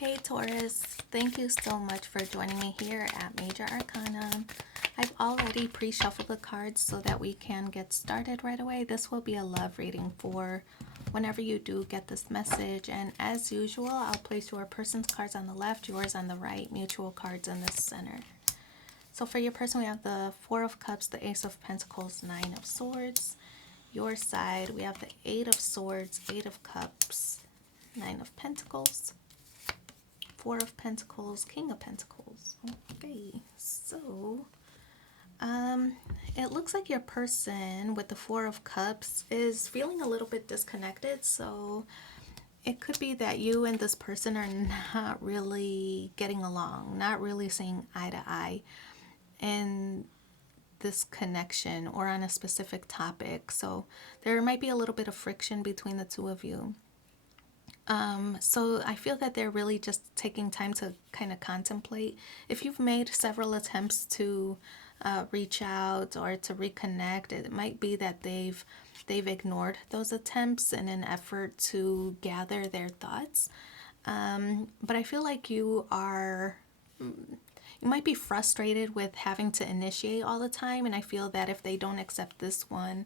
Hey Taurus, thank you so much for joining me here at Major Arcana. I've already pre-shuffled the cards so that we can get started right away. This will be a love reading for whenever you do get this message. And as usual, I'll place your person's cards on the left, yours on the right, mutual cards in the center. So for your person, we have the Four of Cups, the Ace of Pentacles, Nine of Swords. Your side, we have the Eight of Swords, Eight of Cups, Nine of Pentacles, Four of Pentacles, King of Pentacles. Okay, so it looks like your person with the Four of Cups is feeling a little bit disconnected. So it could be that you and this person are not really getting along, not really seeing eye to eye in this connection or on a specific topic. So there might be a little bit of friction between the two of you. So I feel that they're really just taking time to kind of contemplate. If you've made several attempts to reach out or to reconnect, it might be that they've ignored those attempts in an effort to gather their thoughts. But I feel like you might be frustrated with having to initiate all the time, and I feel that if they don't accept this one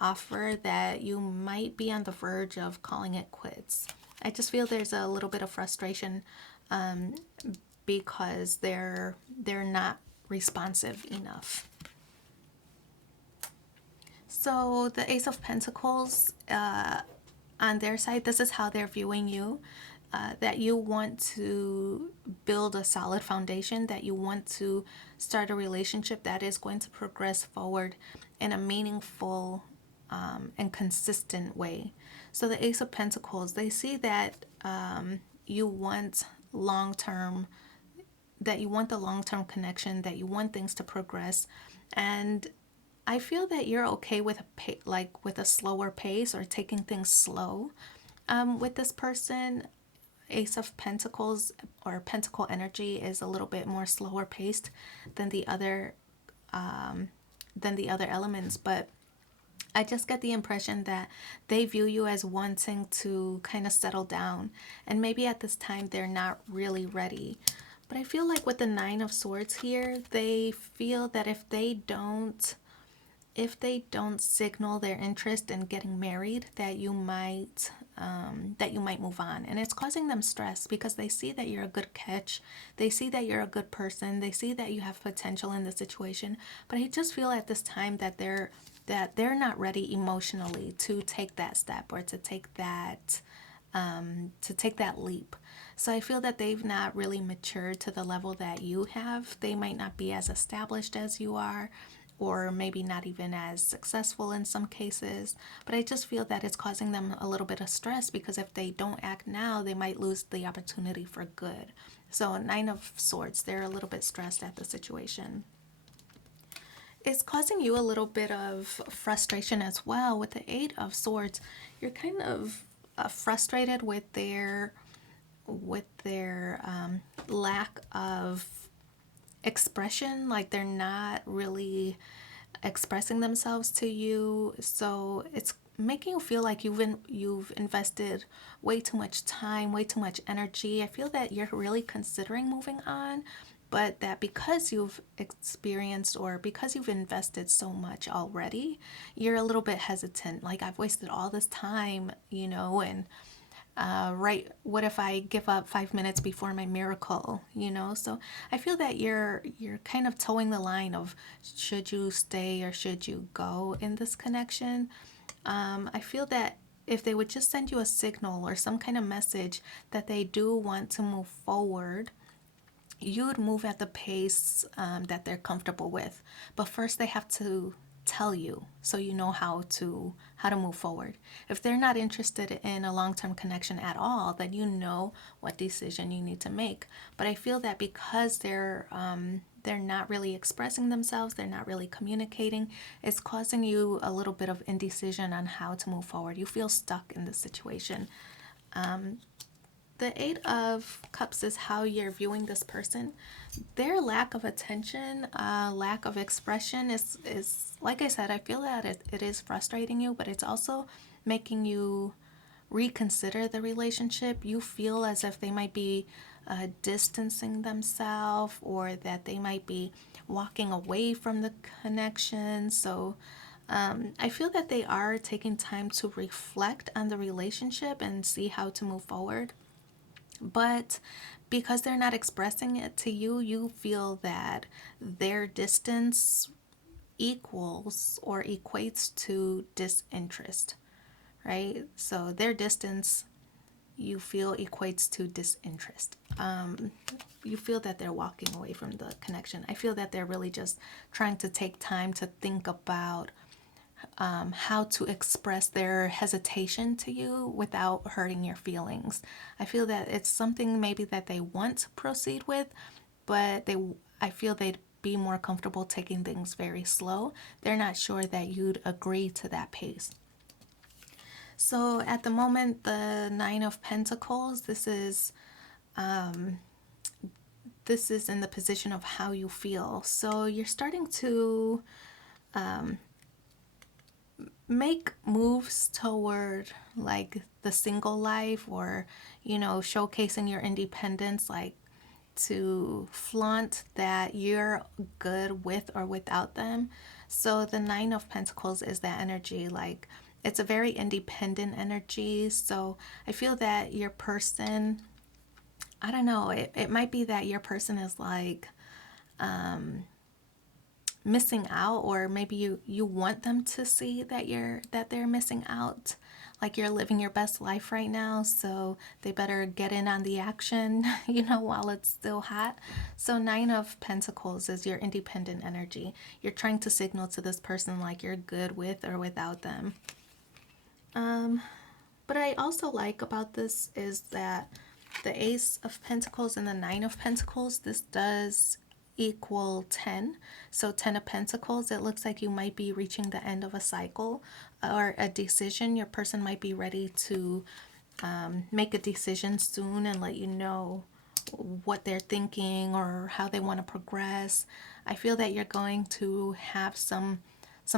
offer, that you might be on the verge of calling it quits. I just feel there's a little bit of frustration because they're not responsive enough. So the Ace of Pentacles, on their side, this is how they're viewing you. That you want to build a solid foundation, that you want to start a relationship that is going to progress forward in a meaningful and consistent way. So the Ace of Pentacles, they see that you want long-term, that you want the long-term connection, that you want things to progress, and I feel that you're okay with with a slower pace or taking things slow with this person. Ace of Pentacles or Pentacle energy is a little bit more slower paced than the other elements, but I just get the impression that they view you as wanting to kind of settle down, and maybe at this time they're not really ready. But I feel like with the Nine of Swords here, they feel that if they don't signal their interest in getting married, that you might move on, and it's causing them stress because they see that you're a good catch, they see that you're a good person, they see that you have potential in the situation. But I just feel at this time that they're not ready emotionally to take that step or to take that leap. So I feel that they've not really matured to the level that you have. They might not be as established as you are, or maybe not even as successful in some cases. But I just feel that it's causing them a little bit of stress because if they don't act now, they might lose the opportunity for good. So Nine of Swords, they're a little bit stressed at the situation. It's causing you a little bit of frustration as well. With the Eight of Swords, you're kind of frustrated with their lack of expression, like they're not really expressing themselves to you. So it's making you feel like you've invested way too much time, way too much energy. I feel that you're really considering moving on, but that because you've experienced or because you've invested so much already, you're a little bit hesitant. Like, I've wasted all this time, and right, what if I give up 5 minutes before my miracle, So I feel that you're kind of towing the line of should you stay or should you go in this connection. I feel that if they would just send you a signal or some kind of message that they do want to move forward, you'd move at the pace that they're comfortable with. But first they have to tell you so you know how to move forward. If they're not interested in a long-term connection at all, then you know what decision you need to make. But I feel that because they're not really expressing themselves, they're not really communicating, it's causing you a little bit of indecision on how to move forward. You feel stuck in this situation. The Eight of Cups is how you're viewing this person. Their lack of attention, lack of expression is like I said, I feel that it is frustrating you, but it's also making you reconsider the relationship. You feel as if they might be distancing themselves, or that they might be walking away from the connection. So I feel that they are taking time to reflect on the relationship and see how to move forward. But because they're not expressing it to you, you feel that their distance equals or equates to disinterest, right? So their distance, you feel, equates to disinterest. You feel that they're walking away from the connection. I feel that they're really just trying to take time to think about how to express their hesitation to you without hurting your feelings. I feel that it's something maybe that they want to proceed with, but I feel they'd be more comfortable taking things very slow. They're not sure that you'd agree to that pace. So at the moment, the Nine of Pentacles, this is in the position of how you feel. So you're starting to make moves toward like the single life, or showcasing your independence, like to flaunt that you're good with or without them. So the Nine of Pentacles is that energy, like it's a very independent energy. So I feel that your person, I don't know, it might be that your person is like missing out, or maybe you want them to see that they're missing out, like you're living your best life right now, so they better get in on the action while it's still hot. So Nine of Pentacles is your independent energy. You're trying to signal to this person like you're good with or without them. But I also like about this is that the Ace of Pentacles and the Nine of Pentacles, this does equal 10. So 10 of Pentacles, it looks like you might be reaching the end of a cycle or a decision. Your person might be ready to make a decision soon and let you know what they're thinking or how they want to progress. I feel that you're going to have some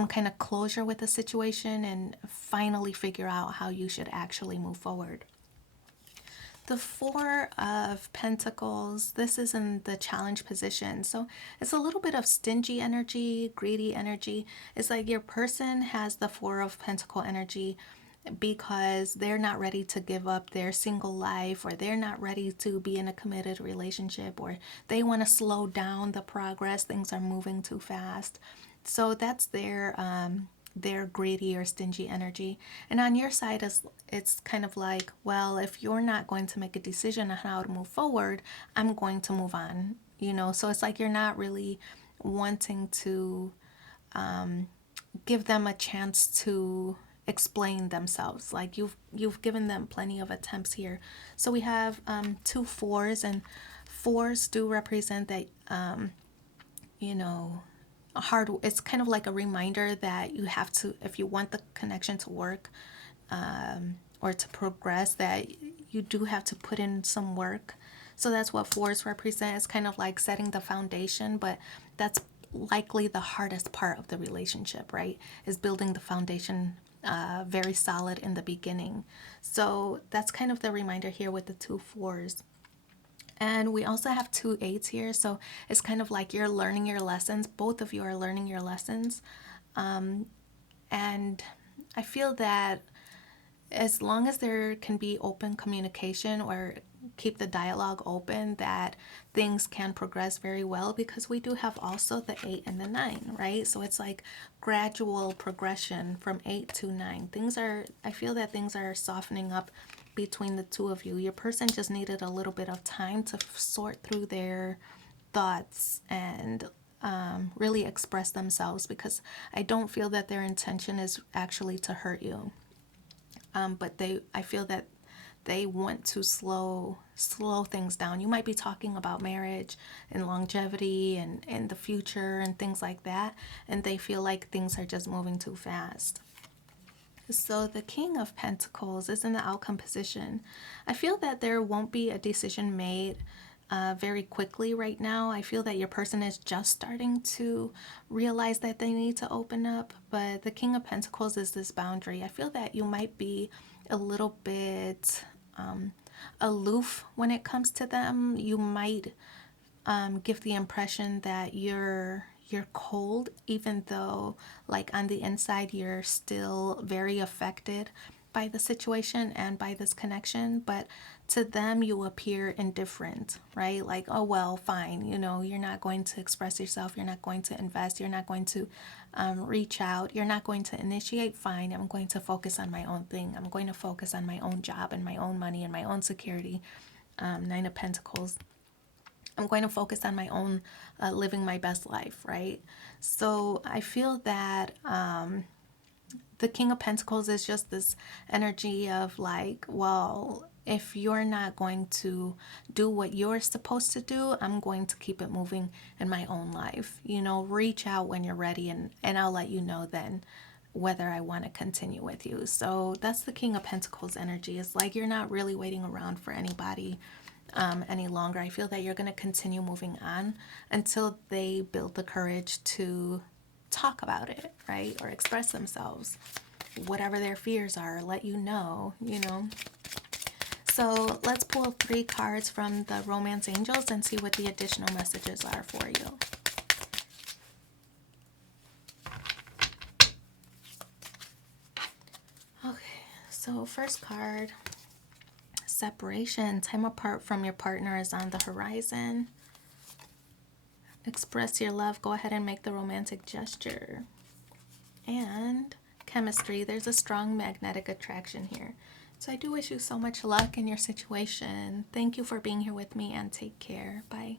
kind of closure with the situation and finally figure out how you should actually move forward. The Four of Pentacles, this is in the challenge position. So it's a little bit of stingy energy, greedy energy. It's like your person has the Four of Pentacle energy because they're not ready to give up their single life, or they're not ready to be in a committed relationship, or they want to slow down the progress. Things are moving too fast. So that's their greedy or stingy energy. And on your side, it's kind of like, well, if you're not going to make a decision on how to move forward, I'm going to move on. So it's like you're not really wanting to give them a chance to explain themselves. Like you've given them plenty of attempts here. So we have two fours, and fours do represent that hard. It's kind of like a reminder that you have to, if you want the connection to work or to progress, that you do have to put in some work. So that's what fours represent. It's kind of like setting the foundation, but that's likely the hardest part of the relationship, right? Is building the foundation very solid in the beginning. So that's kind of the reminder here with the two fours. And we also have two eights here. So it's kind of like you're learning your lessons. Both of you are learning your lessons. And I feel that as long as there can be open communication, or keep the dialogue open, that things can progress very well, because we do have also the 8 and the 9, right? So it's like gradual progression from 8 to 9. I feel that things are softening up between the two of you. Your person just needed a little bit of time to sort through their thoughts and really express themselves, because I don't feel that their intention is actually to hurt you. But I feel that they want to slow things down. You might be talking about marriage and longevity and the future and things like that, and they feel like things are just moving too fast. So the King of Pentacles is in the outcome position. I feel that there won't be a decision made very quickly right now. I feel that your person is just starting to realize that they need to open up, but the King of Pentacles is this boundary. I feel that you might be a little bit aloof when it comes to them. You might give the impression that you're cold, even though like on the inside you're still very affected by the situation and by this connection. But to them you appear indifferent, right? Like, oh well, fine, you're not going to express yourself, you're not going to invest, you're not going to reach out, you're not going to initiate. Fine, I'm going to focus on my own thing, I'm going to focus on my own job and my own money and my own security. Nine of Pentacles, I'm going to focus on my own, living my best life, right? So I feel that the King of Pentacles is just this energy of like, well, if you're not going to do what you're supposed to do, I'm going to keep it moving in my own life. Reach out when you're ready, and I'll let you know then whether I want to continue with you. So that's the King of Pentacles energy. It's like you're not really waiting around for anybody any longer. I feel that you're going to continue moving on until they build the courage to talk about it, right? Or express themselves. Whatever their fears are, let you know. So let's pull 3 cards from the Romance Angels and see what the additional messages are for you. Okay, so first card, separation. Time apart from your partner is on the horizon. Express your love. Go ahead and make the romantic gesture. And chemistry. There's a strong magnetic attraction here. So I do wish you so much luck in your situation. Thank you for being here with me, and take care. Bye.